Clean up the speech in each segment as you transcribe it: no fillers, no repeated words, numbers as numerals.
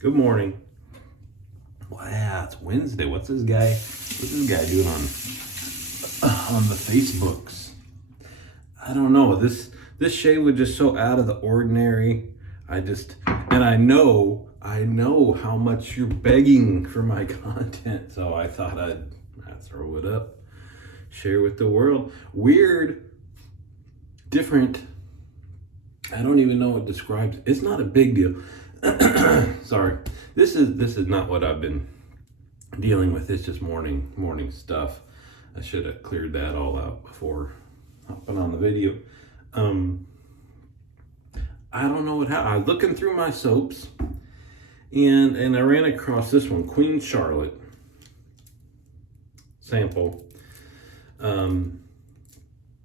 Good morning. Wow, it's Wednesday. What's this guy doing on the Facebooks? I don't know. This shave was just so out of the ordinary. I know how much you're begging for my content, so I thought I'd throw it up, share with the world. Weird, different. I don't even know what describes. It's not a big deal. Sorry. This is not what I've been dealing with. It's just morning stuff. I should have cleared that all out before hopping on the video. I don't know what happened. I was looking through my soaps and I ran across this one, Queen Charlotte sample. I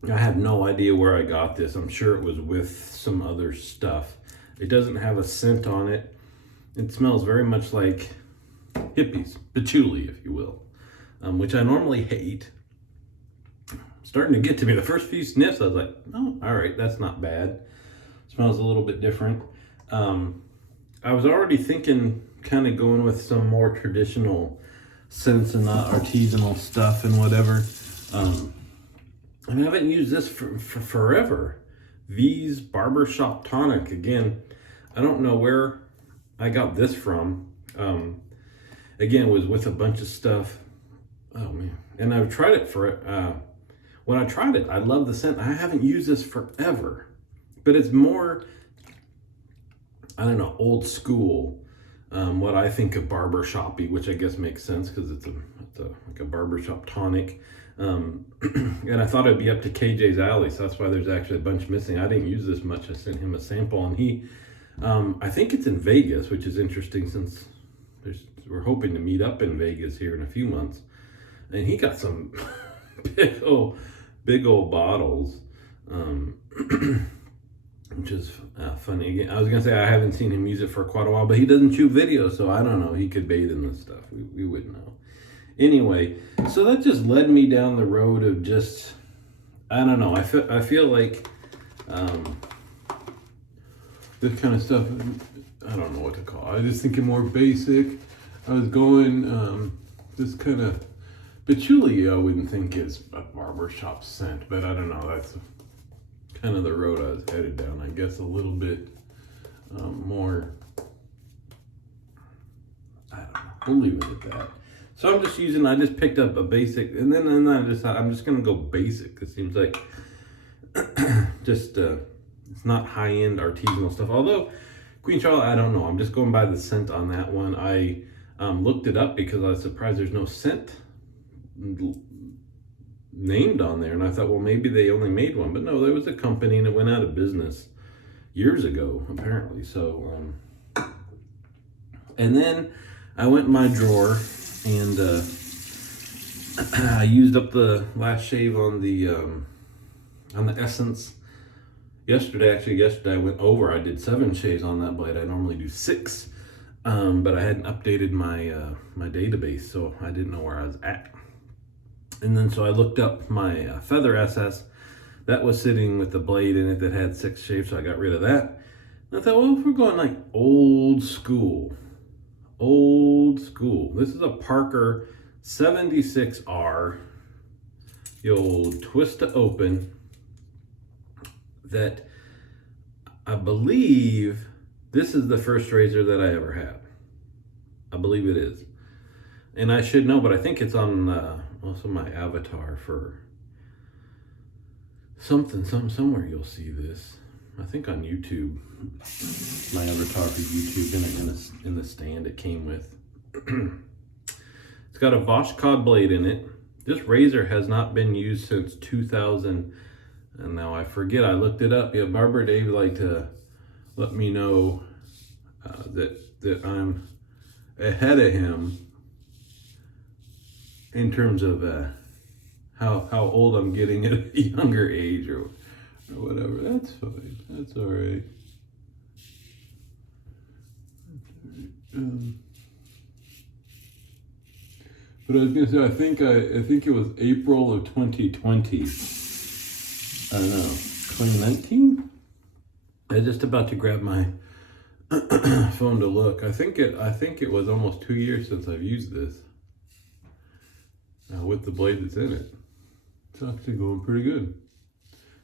have no idea where I got this. I'm sure it was with some other stuff. It doesn't have a scent on it. It smells very much like hippies, patchouli, if you will, which I normally hate. Starting to get to me. The first few sniffs, I was like, oh, all right, that's not bad. Smells a little bit different. I was already thinking kind of going with some more traditional scents and not artisanal stuff and whatever. I haven't used this for forever. V's Barbershop Tonic. Again, I don't know where I got this from. Again, it was with a bunch of stuff. Oh man. And I've tried it when I tried it, I love the scent. I haven't used this forever, but it's more, I don't know, old school. What I think of barbershoppy, which I guess makes sense because it's like a barbershop tonic. And I thought it'd be up to KJ's alley, so that's why there's actually a bunch missing. I didn't use this much. I sent him a sample, and he, I think it's in Vegas, which is interesting since we're hoping to meet up in Vegas here in a few months. And he got some big old bottles, which is funny. Again, I was gonna say I haven't seen him use it for quite a while, but he doesn't shoot video, so I don't know. He could bathe in this stuff. We wouldn't know. Anyway, so that just led me down the road of just, I don't know. I feel like this kind of stuff, I don't know what to call it. I was just thinking more basic. I was going this kind of patchouli. I wouldn't think is a barbershop scent, but I don't know. That's kind of the road I was headed down. I guess a little bit more. I don't know. We'll leave it at that. So I just picked up a basic, and then I'm just gonna go basic. It seems like just it's not high end artisanal stuff. Although Queen Charlotte, I don't know. I'm just going by the scent on that one. I looked it up because I was surprised there's no scent named on there, and I thought, well, maybe they only made one, but no, there was a company and it went out of business years ago, apparently. So, and then I went in my drawer and I used up the last shave on the Essence yesterday. Actually, yesterday I went over. I did 7 shaves on that blade. I normally do 6, but I hadn't updated my my database, so I didn't know where I was at. And then so I looked up my Feather SS that was sitting with the blade in it that had 6 shaves, so I got rid of that. And I thought, well, if we're going like old school, this is a Parker 76R, the old twist to open, that I believe this is the first razor that I ever had. I believe it is. And I should know, but I think it's on also my avatar for somewhere you'll see this. I think on YouTube, my avatar for YouTube in the stand it came with. It's got a Voskhod blade in it. This razor has not been used since 2000, and now I forget. I looked it up. Yeah, Barber Dave liked to let me know that I'm ahead of him in terms of how old I'm getting at a younger age or whatever. That's fine. That's all right. But I was gonna say, I think it was April of 2020. I don't know, 2019. I was just about to grab my phone to look. I think it was almost 2 years since I've used this. With the blade that's in it. It's actually going pretty good.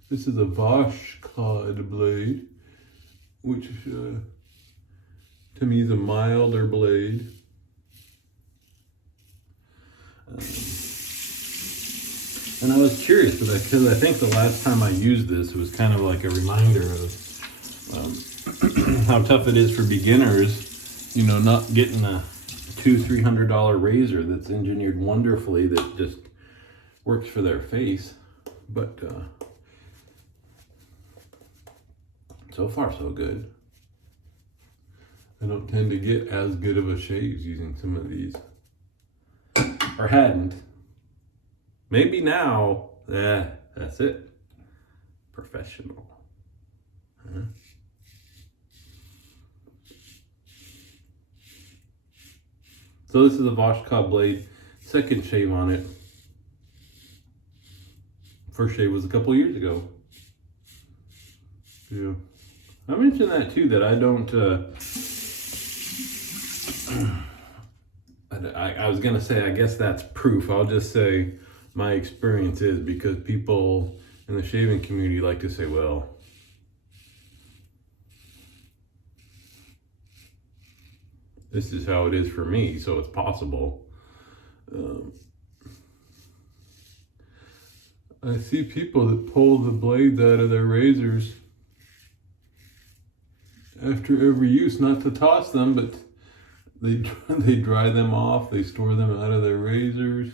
This is a Voskhod blade, which to me is a milder blade. And I was curious because I think the last time I used this was kind of like a reminder of how tough it is for beginners, you know, not getting a $200-300 razor that's engineered wonderfully that just works for their face. But so far so good. I don't tend to get as good of a shaves using some of these, or hadn't. Maybe now. That's it. Professional. Huh? So this is a Voskhod blade. Second shave on it. First shave was a couple years ago. Yeah. I mentioned that too, that I don't, I was going to say, I guess that's proof. I'll just say my experience is, because people in the shaving community like to say, well, this is how it is for me, so it's possible. I see people that pull the blades out of their razors after every use, not to toss them, but they dry them off, they store them out of their razors.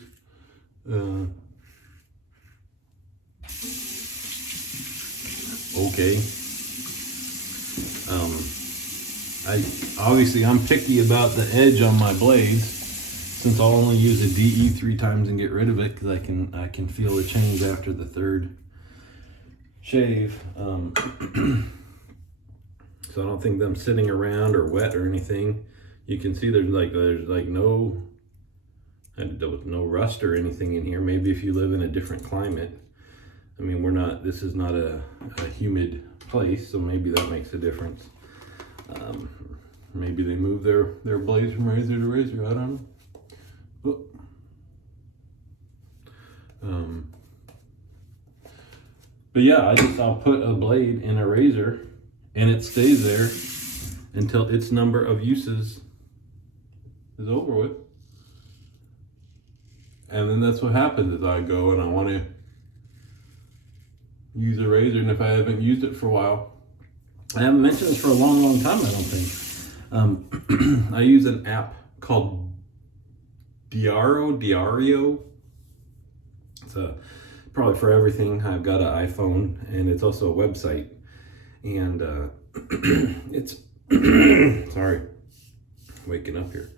Okay. I'm picky about the edge on my blades, since I'll only use a DE 3 times and get rid of it, because I can feel the change after the third shave. So I don't think them sitting around or wet or anything. You can see there's like no rust or anything in here. Maybe if you live in a different climate. I mean, this is not a humid place, so maybe that makes a difference. Maybe they move their blades from razor to razor, I don't know. But yeah, I'll put a blade in a razor and it stays there until its number of uses is over with. And then that's what happens, is I go and I want to use a razor, and if I haven't used it for a while, I haven't mentioned this for a long time, I don't think. I use an app called Diario. It's probably for everything. I've got an iPhone, and it's also a website. And it's sorry, waking up here.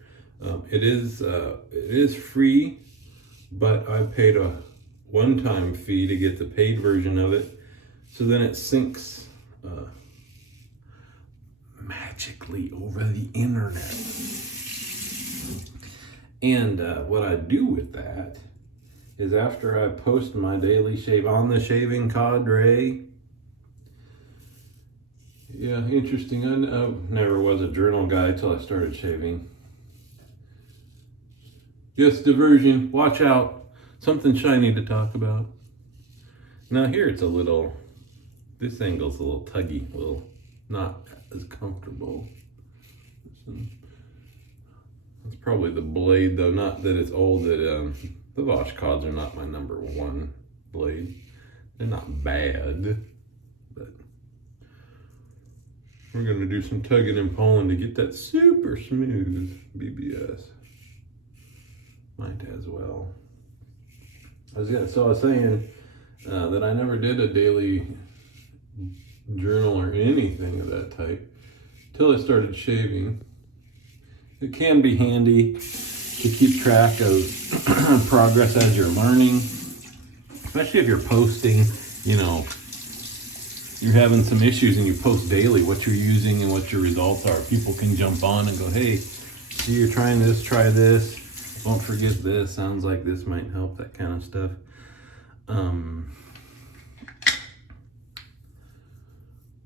It is free, but I paid a one-time fee to get the paid version of it. So then it syncs magically over the internet. And what I do with that is, after I post my daily shave on the Shaving Cadre. Yeah, interesting. I never was a journal guy till I started shaving. Yes, diversion. Watch out. Something shiny to talk about. Now here it's this angle's a little tuggy, not as comfortable. It's probably the blade though, not that it's old. The Voshkods are not my number one blade. They're not bad, but we're gonna do some tugging and pulling to get that super smooth BBS. Might as well. I was saying that I never did a daily journal or anything of that type till I started shaving. It can be handy to keep track of progress as you're learning, especially if you're posting, you're having some issues and you post daily what you're using and what your results are. People can jump on and go, hey, see, you're trying this, try this. Don't forget this. Sounds like this might help, that kind of stuff.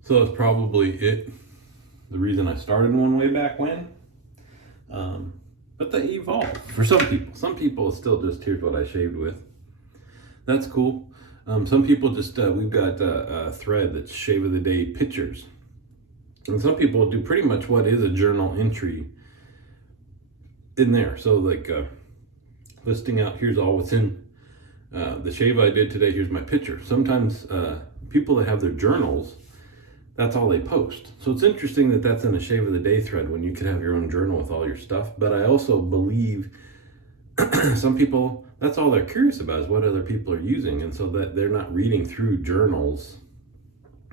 So that's probably it the reason I started one way back when. But they evolve for some people. Some people it's still just here's what I shaved with. That's cool. Some people just we've got a thread that's shave of the day pictures, and some people do pretty much what is a journal entry in there. So like listing out here's all what's in the shave I did today. Here's my picture. Sometimes people that have their journals, that's all they post. So it's interesting that that's in a shave of the day thread when you could have your own journal with all your stuff. But I also believe some people, that's all they're curious about is what other people are using. And so that they're not reading through journals.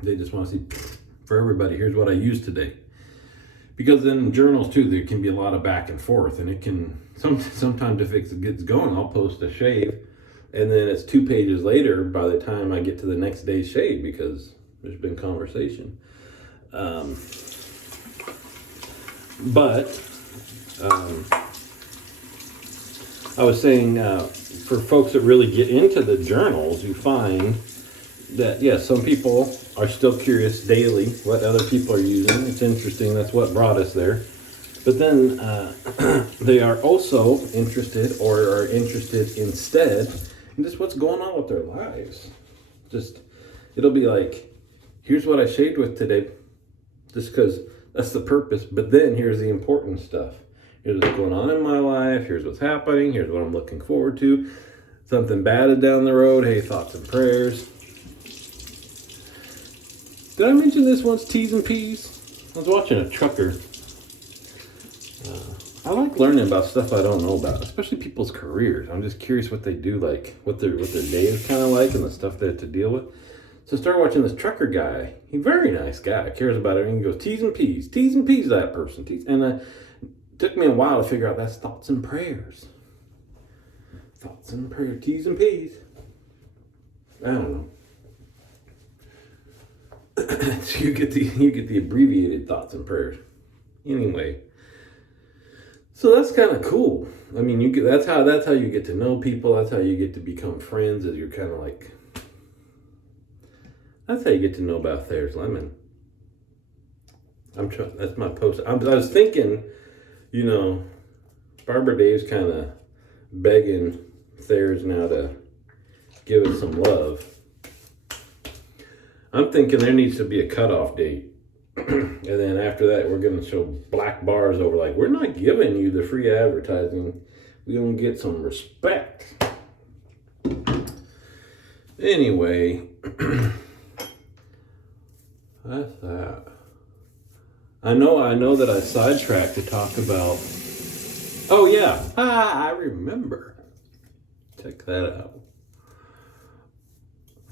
They just want to see for everybody, here's what I used today. Because in journals too, there can be a lot of back and forth, and it can, sometimes if it gets going, I'll post a shave and then it's 2 pages later by the time I get to the next day's shave because there's been conversation. But I was saying for folks that really get into the journals, you find that, yes, some people are still curious daily what other people are using. It's interesting. That's what brought us there. But then they are also interested or are interested instead in just what's going on with their lives. Just, it'll be like, here's what I shaved with today, just because that's the purpose. But then here's the important stuff. Here's what's going on in my life. Here's what's happening. Here's what I'm looking forward to. Something bad is down the road. Hey, thoughts and prayers. Did I mention this once, T's and P's? I was watching a trucker. I like learning about stuff I don't know about, especially people's careers. I'm just curious what they do, like what their day is kind of like and the stuff they have to deal with. So I started watching this trucker guy. He's a very nice guy. Cares about everything. He goes, T's and P's. T's and P's, that person. T's. And it took me a while to figure out that's thoughts and prayers. Thoughts and prayers. T's and P's. I don't know. So you get the abbreviated thoughts and prayers. Anyway. So that's kind of cool. I mean, that's how you get to know people. That's how you get to become friends. As you're kind of like, that's how you get to know about Thayer's Lemon. That's my post. I was thinking, Barbara Dave's kind of begging Thayer's now to give us some love. I'm thinking there needs to be a cutoff date. And then after that, we're going to show black bars over, like, we're not giving you the free advertising. We're going to get some respect. Anyway, that's that. I know that I sidetracked to talk about, oh yeah, I remember. Check that out.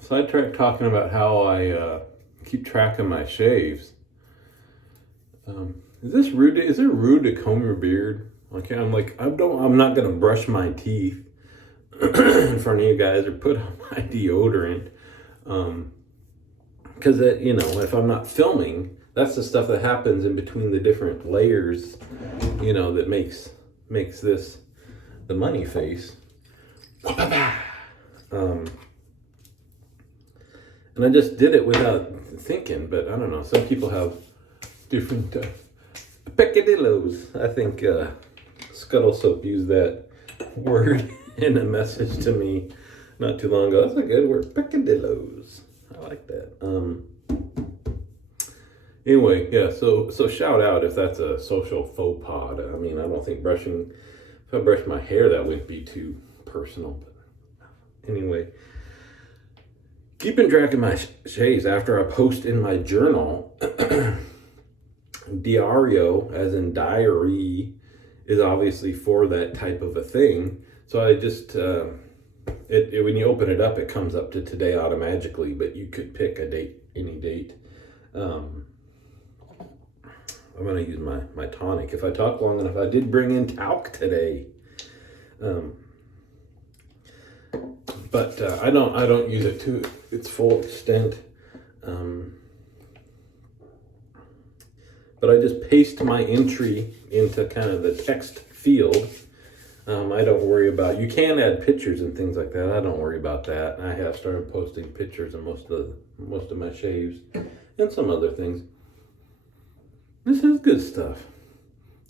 Sidetracked talking about how I keep track of my shaves. Is it rude to comb your beard? Okay, I'm not gonna brush my teeth in front of you guys or put on my deodorant. Because if I'm not filming, that's the stuff that happens in between the different layers, that makes this the money face. And I just did it without thinking, but I don't know. Some people have different peccadillos. I think Scuttle Soap used that word in a message to me not too long ago. That's a good word, peccadillos. I like that. Anyway, yeah. So shout out if that's a social faux pas. I mean, I don't think if I brushed my hair, that wouldn't be too personal. But anyway. Keeping track of my shaves after I post in my journal, diario, as in diary, is obviously for that type of a thing. So I just, when you open it up, it comes up to today automatically, but you could pick a date, any date. I'm going to use my tonic. If I talk long enough, I did bring in talc today. But I don't use it to its full extent. But I just paste my entry into kind of the text field. I don't worry about, you can add pictures and things like that. I don't worry about that. I have started posting pictures of most of my shaves and some other things. This is good stuff.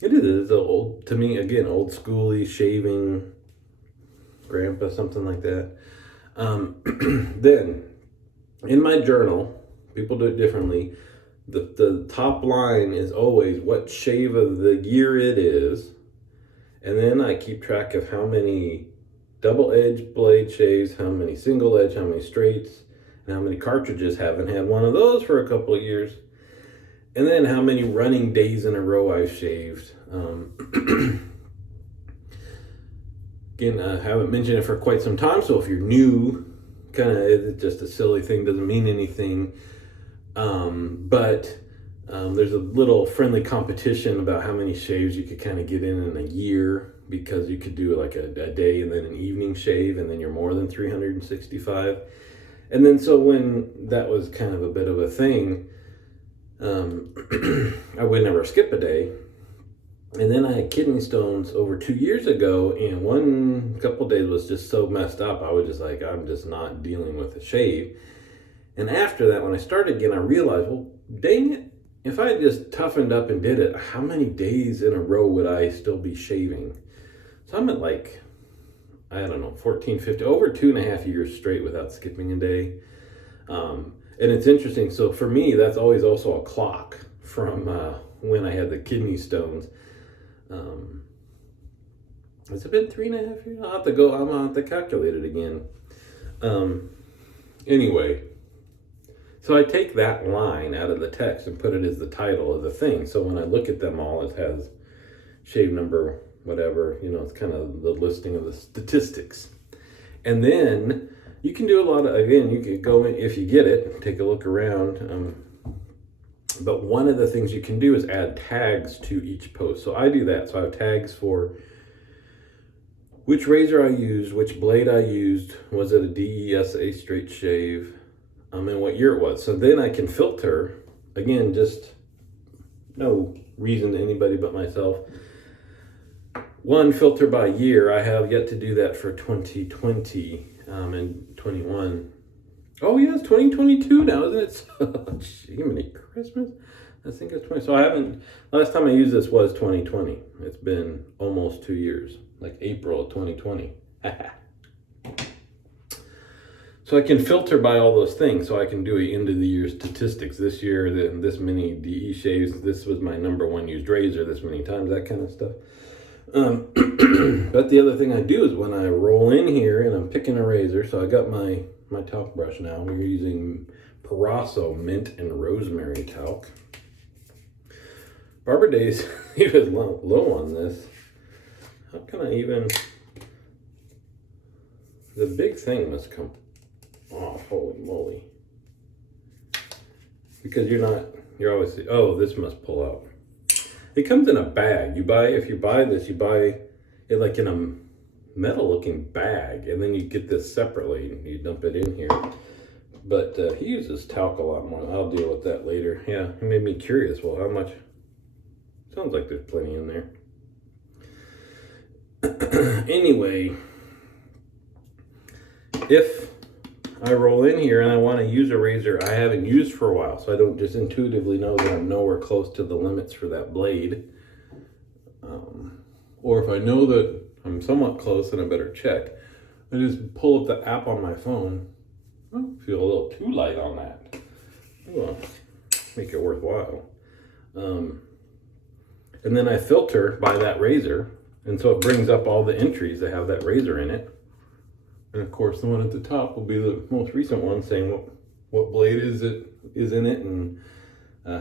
It is. It's old, to me, again, old schooly shaving grandpa, something like that. Then, in my journal, people do it differently. The top line is always what shave of the year it is. And then I keep track of how many double edge blade shaves, how many single edge, how many straights, and how many cartridges. Haven't had one of those for a couple of years. And then how many running days in a row I've shaved. Again, I haven't mentioned it for quite some time, so if you're new, kind of it's just a silly thing, doesn't mean anything. But there's a little friendly competition about how many shaves you could kind of get in a year, because you could do like a day and then an evening shave, and then you're more than 365. And then so when that was kind of a bit of a thing, I would never skip a day. And then I had kidney stones over 2 years ago, and one couple days was just so messed up. I was just like, I'm just not dealing with a shave. And after that, when I started again, I realized, well, dang it, if I just toughened up and did it, how many days in a row would I still be shaving? So I'm at like, I don't know, 14, 15, over 2.5 years straight without skipping a day. And it's interesting. So for me, that's always also a clock from when I had the kidney stones. Has it been 3.5 years? I'm gonna have to calculate it again. Anyway, so I take that line out of the text and put it as the title of the thing. So when I look at them all, it has shave number, whatever, it's kind of the listing of the statistics. And then you can do a lot of, again, you can go in, if you get it, take a look around. But one of the things you can do is add tags to each post. So I do that. So I have tags for which razor I used, which blade I used, was it a DESA straight shave, and what year it was. So then I can filter, again, just no reason to anybody but myself. One, filter by year. I have yet to do that for 2020 and 21. Oh, yeah, it's 2022 now, isn't it? Jiminy Christmas. I think it's 20. So I haven't, last time I used this was 2020. It's been almost 2 years, like April of 2020. So I can filter by all those things. So I can do a end of the year statistics. This year, this many DE shaves. This was my number one used razor this many times, that kind of stuff. But the other thing I do is when I roll in here and I'm picking a razor, so I got my talc brush now. We're using Perasso mint and rosemary talc. Barber Days, he was low on this. How can I even, the big thing must come off, holy moly. Because you're always, oh, this must pull out. It comes in a bag. If you buy this, you buy it like in a metal looking bag, and then you get this separately and you dump it in here. But he uses talc a lot more. I'll deal with that later. Yeah, it made me curious. Well, how much? Sounds like there's plenty in there. Anyway, if I roll in here and I want to use a razor I haven't used for a while, so I don't just intuitively know that I'm nowhere close to the limits for that blade, or if I know that I'm somewhat close and I better check, I just pull up the app on my phone. I feel a little too light on that. Well, make it worthwhile. And then I filter by that razor, and so it brings up all the entries that have that razor in it. And of course, the one at the top will be the most recent one, saying what blade is in it, and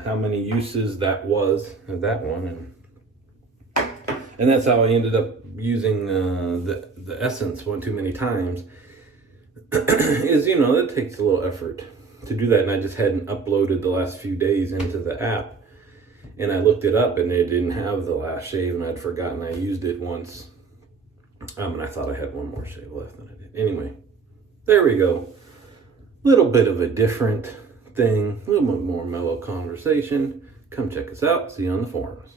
how many uses that was of that one, and that's how I ended up using the Essence one too many times. Is it takes a little effort to do that, and I just hadn't uploaded the last few days into the app, and I looked it up, and it didn't have the last shave, and I'd forgotten I used it once. And I thought I had one more shave left than I did. Anyway, there we go. Little bit of a different thing, a little bit more mellow conversation. Come check us out. See you on the forums.